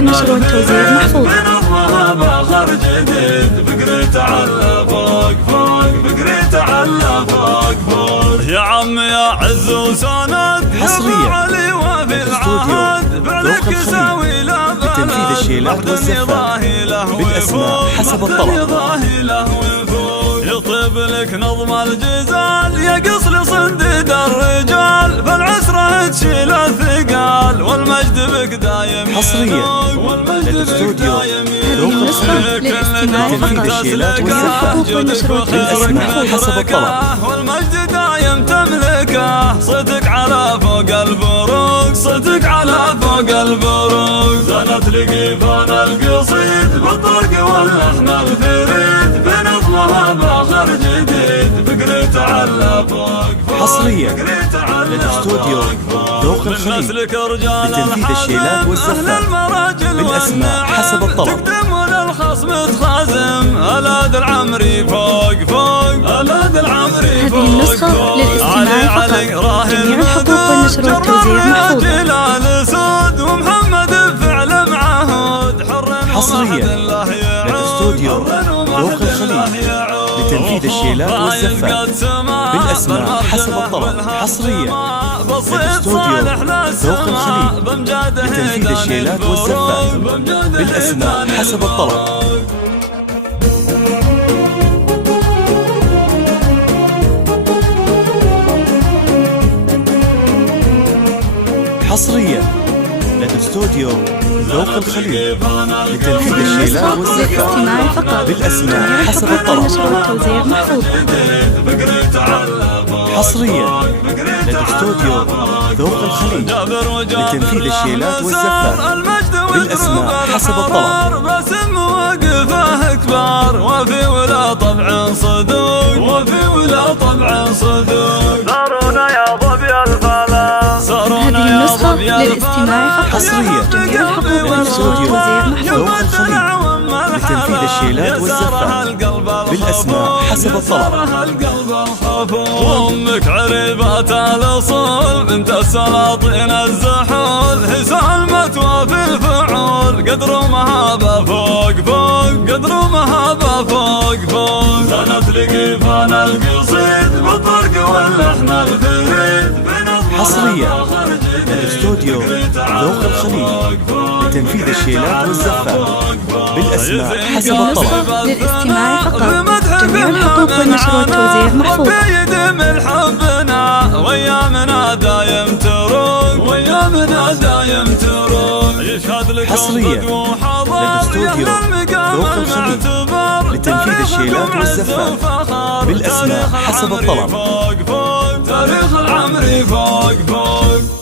والنشر والتوزيع محفوظ. باخر جديد فكرة على فوق فوق فكرة على فوق فوق. يا عم يا عز وسند حصريا علي وفي العهد فعلك ساوي لا لتنفيذ الشيلات والزفات بالأسماء حسب الطلب. يطيب لك نظم الجزال يقص لصنديد الرجال فالعسرة تشيل الثقال والمجد بك دايم. حصريا للاستوديو ذوق الخليج لتنفيذ الشيلات والزفات بالأسماء حسب الطلب. والمجد دايم تملكه صوتك على فوق البروق صوتك على فوق البروق. زنت لقيفان القصيد بالطرق واللحن الفريد بنظمها باخر جديد فكرة على فوق. حصريا للاستوديو ذوق الخليج لتنفيذ الشيلات والزفات بالأسماء حسب الطلب. تقدمون الخصم تخازم الاد العمري فوق فوق الاد العمري فوق. هذه النسخة للاستماع فقط. جميع الحقوق والنشر والتوزيع محفوظة. جلال سود ومحمد بفعل معهود حر. حصريا للاستوديو ذوق الخليج لتنفيذ الشيلات والزفات بالأسماء حسب الطلب. حصريا للاستوديو ذوق الخليج لتنفيذ الشيلات والزفات بالأسماء حسب الطلب. حصريا للاستوديو ذوق الخليج لتنفيذ الشيلات والزفات بالأسماء حسب الطلب. والنشر والتوزيع محفوظ. حصريا للاستوديو ذوق الخليج لتنفيذ الشيلات والزفات بالأسماء حسب الطلب. باسم وقفه كبار وفي ولا طبع صدوق وفي ولا طبع صدوق. صارونا يا ظبي الفلا صارونا هذه يا النسخة ظبي للاستماع فقط. حصريا جميع الحقوق والنشر والتوزيع ذوق محفوظ. الخليج لتنفيذ الشيلات والزفات بالأسماء حسب الطلب. وامك عريبات الاصول بنت السلاطين الزحول هي سالمة وفي الفعول قدر مهابة فوق فوق قدر مهابة فوق فوق. زنت لقيفان القصيد بالطرق واللحن الفريد. حصريا للاستوديو ذوق الخليج لتنفيذ الشيلات والزفات بالأسماء حسب الطلب. للاستماع فقط. جميع الحقوق والنشر والتوزيع محفوظ. يدم الحبنا ويامنا دايم تروق ويامنا دايم تروق. يشهد لك حصريا للاستوديو ذوق الخليج لتنفيذ الشيلات والزفات بالأسماء حسب الطلب. تاريخ العمري فوق فوق.